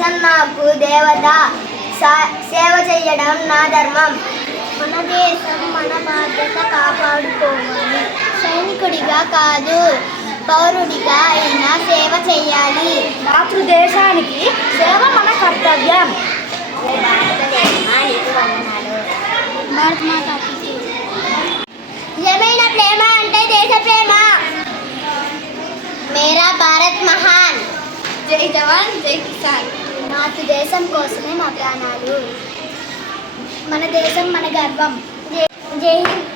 దేశం నాకు దేవత, సేవ చేయడం నా ధర్మం. మన దేశం మన బాధ్యత కాపాడుకోవాలి. సైనికుడిగా కాదు, పౌరుడిగా అయినా సేవ చేయాలి. మాతృదేశానికి సేవ మన కర్తవ్యం. నిజమైన ప్రేమ అంటే దేశ ప్రేమ. మేరా భారత్ మహాన్. జై జవాన్ జై కిసాన్. మాతృదేశం కోసమే మా ప్రాణాలు. మన దేశం మన గర్వం. జై హింద్.